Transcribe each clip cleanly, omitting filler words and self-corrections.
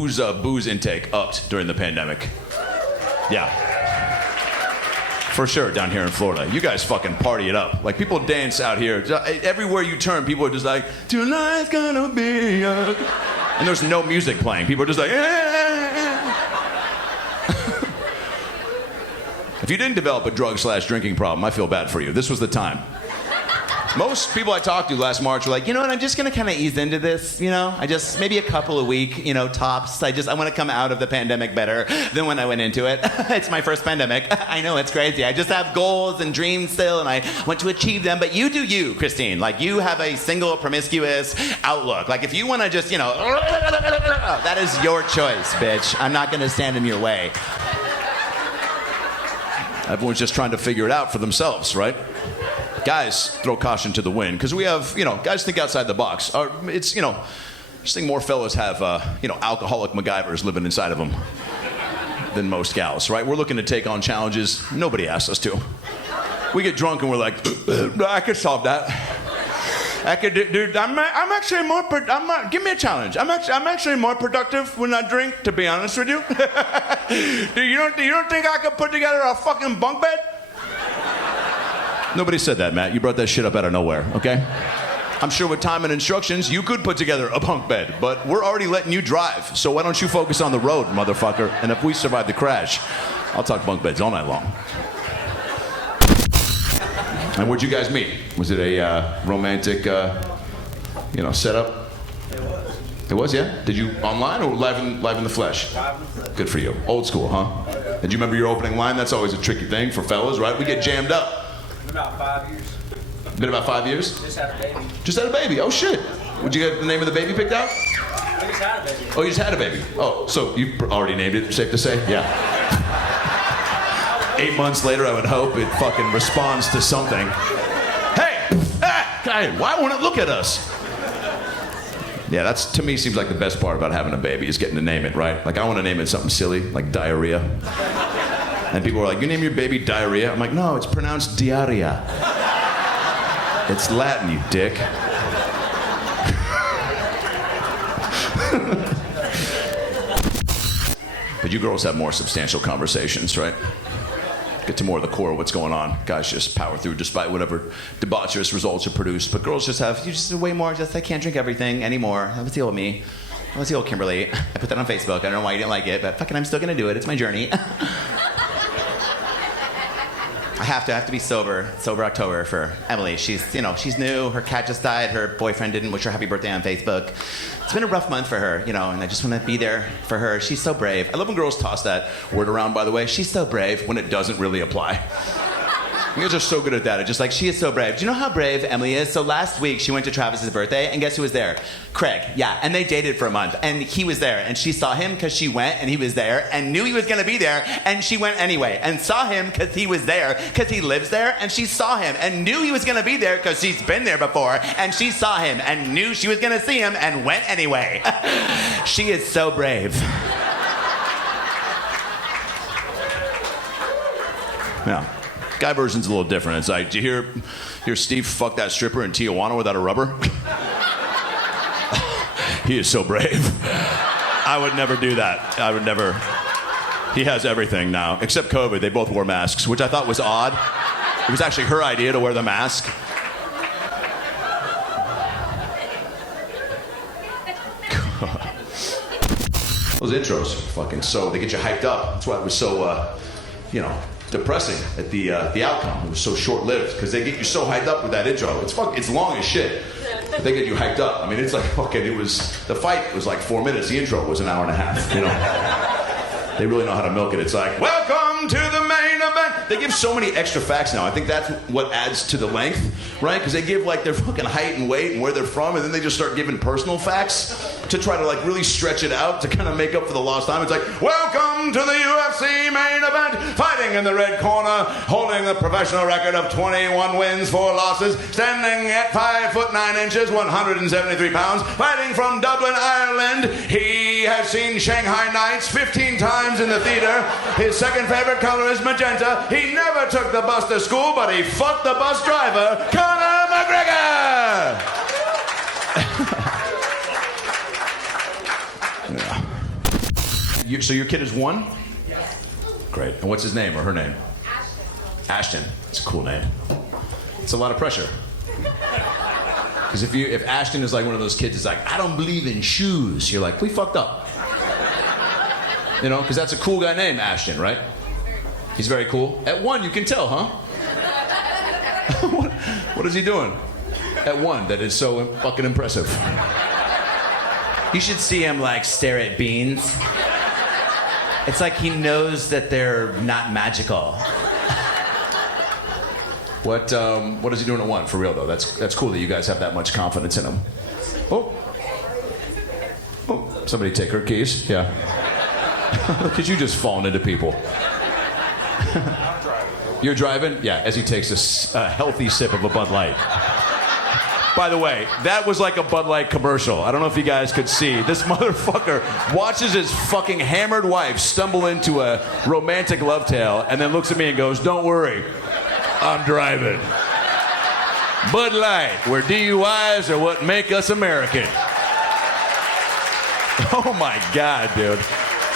whose booze intake upped during the pandemic? Yeah. For sure, down here in Florida. You guys fucking party it up. Like, people dance out here. Everywhere you turn, people are just like, tonight's gonna be a... And there's no music playing. People are just like, If you didn't develop a drug/drinking problem, I feel bad for you. This was the time. Most people I talked to last March were like, you know what, I'm just gonna kind of ease into this, you know? Maybe a couple a week, you know, tops. I want to come out of the pandemic better than when I went into it. It's my first pandemic. I know, it's crazy. I just have goals and dreams still, and I want to achieve them. But you do you, Christine. Like, you have a single, promiscuous outlook. Like, if you want to just, you know, that is your choice, bitch. I'm not gonna stand in your way. Everyone's just trying to figure it out for themselves, right? Guys throw caution to the wind, because we have, you know, guys think outside the box. It's, you know, I just think more fellas have, you know, alcoholic MacGyvers living inside of them than most gals, right? We're looking to take on challenges nobody asked us to. We get drunk and we're like, I could solve that. I could, dude. I'm actually more. Give me a challenge. I'm actually more productive when I drink. To be honest with you, you don't think I could put together a fucking bunk bed? Nobody said that, Matt. You brought that shit up out of nowhere, okay? I'm sure with time and instructions, you could put together a bunk bed, but we're already letting you drive, so why don't you focus on the road, motherfucker? And if we survive the crash, I'll talk bunk beds all night long. And where'd you guys meet? Was it a romantic, you know, setup? It was. It was, yeah? Did you online or live in the flesh? Live in the flesh. Good for you. Old school, huh? Oh, yeah. Did you remember your opening line? That's always a tricky thing for fellas, right? We get jammed up. About 5 years. Been about 5 years? Just had a baby. Just had a baby. Oh shit. Would you get the name of the baby picked out? I just had a baby. Oh, you just had a baby. Oh, so you already named it, safe to say? Yeah. 8 months later, I would hope it fucking responds to something. Hey! Hey! Why won't it look at us? Yeah, that's, to me, seems like the best part about having a baby is getting to name it, right? Like, I want to name it something silly, like diarrhea. And people were like, you name your baby diarrhea? I'm like, no, it's pronounced diarrhea. It's Latin, you dick. But you girls have more substantial conversations, right? Get to more of the core of what's going on. Guys just power through despite whatever debaucherous results are produced. But girls just have, you just way more, just I can't drink everything anymore. Have a deal with me. What's the old Kimberly? I put that on Facebook. I don't know why you didn't like it, but fucking I'm still gonna do it. It's my journey. I have to be sober October for Emily. She's new. Her cat just died. Her boyfriend didn't wish her happy birthday on Facebook. It's been a rough month for her, and I just want to be there for her. She's so brave. I love when girls toss that word around, by the way. She's so brave when it doesn't really apply. You guys are so good at that. It's just like, she is so brave. Do you know how brave Emily is? So last week, she went to Travis's birthday, and guess who was there? Craig, yeah. And they dated for a month, and he was there. And she saw him because she went, and he was there, and knew he was going to be there, and she went anyway. And saw him because he was there, because he lives there, and she saw him, and knew he was going to be there because she's been there before, and she saw him, and knew she was going to see him, and went anyway. She is so brave. Yeah. Guy version's a little different. It's like, did you hear Steve fuck that stripper in Tijuana without a rubber? He is so brave. I would never do that. I would never. He has everything now, except COVID. They both wore masks, which I thought was odd. It was actually her idea to wear the mask. Those intros, fucking so, they get you hyped up. That's why it was so, depressing at the outcome. It was so short-lived because they get you so hyped up with that intro. It's long as shit. But they get you hyped up. I mean, it's like fucking. The fight was like 4 minutes. The intro was an hour and a half. They really know how to milk it. It's like, welcome to the main event. They give so many extra facts now. I think that's what adds to the length, right? Because they give like their fucking height and weight and where they're from, and then they just start giving personal facts to try to like really stretch it out to kind of make up for the lost time. It's like, welcome to the UFC main event. Fighting in the red corner, holding the professional record of 21 wins, 4 losses, standing at 5 foot 9 inches, 173 pounds, fighting from Dublin, Ireland. He has seen Shanghai Nights 15 times in the theater. His second favorite color is magenta. He never took the bus to school, but he fucked the bus driver, Conor McGregor. Yeah. so your kid is 1? Great. And what's his name or her name? Ashton. It's a cool name. It's a lot of pressure. Because if Ashton is like one of those kids that's like, I don't believe in shoes, you're like, we fucked up. You know, because that's a cool guy named Ashton, right? He's very cool. At 1, you can tell, huh? What is he doing? At 1, that is so fucking impressive. You should see him like stare at beans. It's like he knows that they're not magical. What is he doing at 1 for real though? That's cool that you guys have that much confidence in him. Oh, somebody take her keys. Yeah. Look at you just falling into people. I'm driving. You're driving? Yeah. As he takes a healthy sip of a Bud Light. By the way, that was like a Bud Light commercial. I don't know if you guys could see. This motherfucker watches his fucking hammered wife stumble into a romantic love tale and then looks at me and goes, don't worry, I'm driving. Bud Light, where DUIs are what make us American. Oh my God, dude.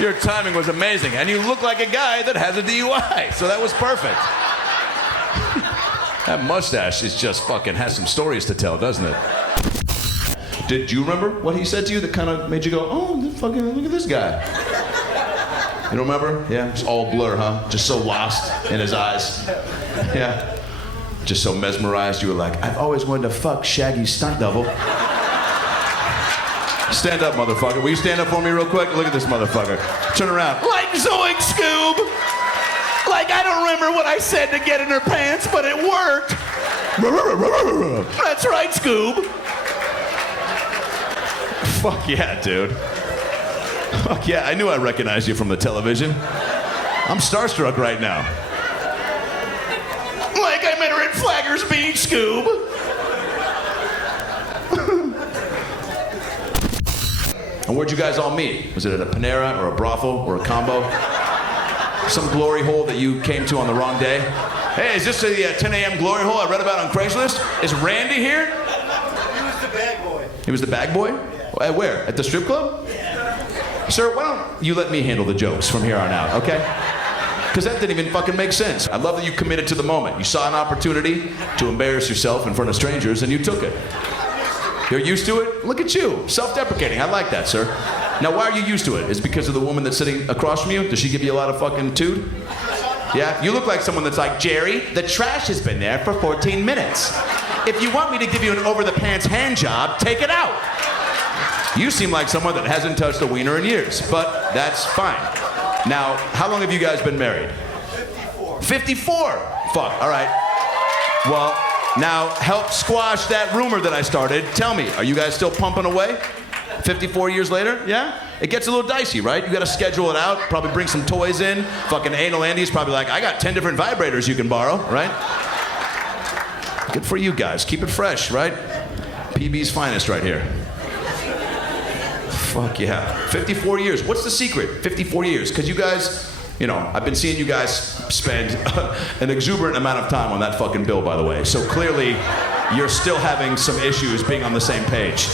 Your timing was amazing. And you look like a guy that has a DUI. So that was perfect. That mustache is just fucking has some stories to tell, doesn't it? Did you remember what he said to you that kind of made you go, oh, fucking look at this guy? You don't remember? Yeah, it's all blur, huh? Just so lost in his eyes. Yeah. Just so mesmerized, you were like, I've always wanted to fuck Shaggy's stunt double. Stand up, motherfucker. Will you stand up for me real quick? Look at this motherfucker. Turn around. Like Zoink Scoob! Like I don't remember what I said to get in her pants, but it worked. That's right, Scoob. Fuck yeah, dude. Fuck yeah, I knew I recognized you from the television. I'm starstruck right now. Like I met her at Flaggers Beach, Scoob. And where'd you guys all meet? Was it at a Panera or a brothel or a combo? Some glory hole that you came to on the wrong day? Hey, is this the 10 a.m. glory hole I read about on Craigslist? Is Randy here? He was the bag boy. He was the bag boy? Yeah. At where? At the strip club? Yeah. Sir, why don't you let me handle the jokes from here on out, okay? Because that didn't even fucking make sense. I love that you committed to the moment. You saw an opportunity to embarrass yourself in front of strangers and you took it. You're used to it? Look at you. Self-deprecating. I like that, sir. Now, why are you used to it? Is it because of the woman that's sitting across from you? Does she give you a lot of fucking toot? Yeah? You look like someone that's like, Jerry, the trash has been there for 14 minutes. If you want me to give you an over-the-pants hand job, take it out. You seem like someone that hasn't touched a wiener in years, but that's fine. Now, how long have you guys been married? 54. 54? Fuck, all right. Well, now help squash that rumor that I started. Tell me, are you guys still pumping away? 54 years later? Yeah? It gets a little dicey, right? You gotta schedule it out, probably bring some toys in. Fucking Anal Andy's probably like, I got 10 different vibrators you can borrow, right? Good for you guys. Keep it fresh, right? PB's finest right here. Fuck yeah. 54 years. What's the secret? 54 years. Because you guys, you know, I've been seeing you guys spend an exuberant amount of time on that fucking bill, by the way. So clearly, you're still having some issues being on the same page.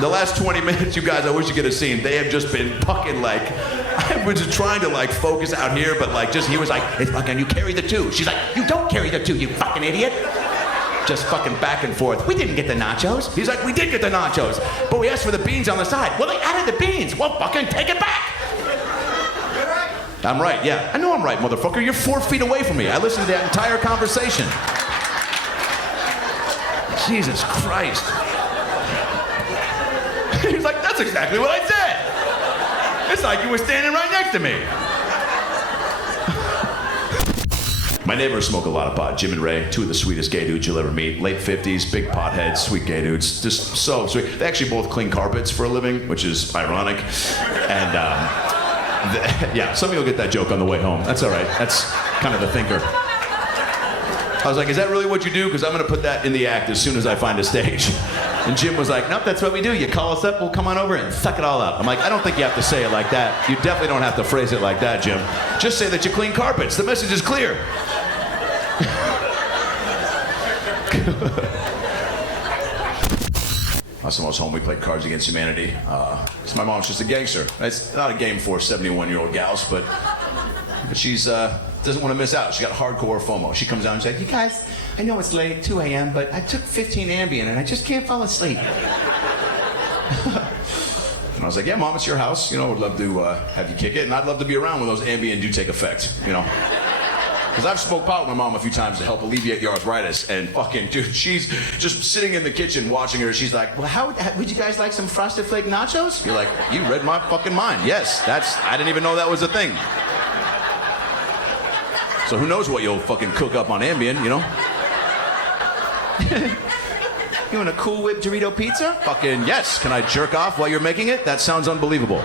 The last 20 minutes, you guys, I wish you could have seen, they have just been fucking like, I was just trying to like focus out here, but like just, he was like, hey, fucking, you carry the 2. She's like, you don't carry the 2, you fucking idiot. Just fucking back and forth. We didn't get the nachos. He's like, we did get the nachos, but we asked for the beans on the side. Well, they added the beans. Well, fucking take it back. I'm right, yeah. I know I'm right, motherfucker. You're 4 feet away from me. I listened to that entire conversation. Jesus Christ. He's like, that's exactly what I said. It's like you were standing right next to me. My neighbors smoke a lot of pot. Jim and Ray, 2 of the sweetest gay dudes you'll ever meet. Late 50s, big potheads, sweet gay dudes. Just so sweet. They actually both clean carpets for a living, which is ironic. And yeah, some of you will get that joke on the way home. That's all right. That's kind of the thinker. I was like, is that really what you do? Because I'm going to put that in the act as soon as I find a stage. And Jim was like, nope, that's what we do. You call us up, we'll come on over and suck it all up. I'm like, I don't think you have to say it like that. You definitely don't have to phrase it like that, Jim. Just say that you clean carpets. The message is clear. Last time I was home, we played Cards Against Humanity. 'Cause my mom's just a gangster. It's not a game for 71-year-old gals, but she's doesn't want to miss out. She got hardcore FOMO. She comes out and she's like, "You guys, I know it's late, 2 a.m., but I took 15 Ambien and I just can't fall asleep." And I was like, "Yeah, Mom, it's your house. You know, I'd love to have you kick it, and I'd love to be around when those Ambien do take effect, you know." Because I've smoked pot with my mom a few times to help alleviate your arthritis, and fucking, dude, she's just sitting in the kitchen watching her. She's like, "Well, how would you guys like some Frosted Flake nachos?" You're like, "You read my fucking mind. Yes, I didn't even know that was a thing." So who knows what you'll fucking cook up on Ambien, you know? You want a Cool Whip Dorito pizza? Fucking yes. Can I jerk off while you're making it? That sounds unbelievable.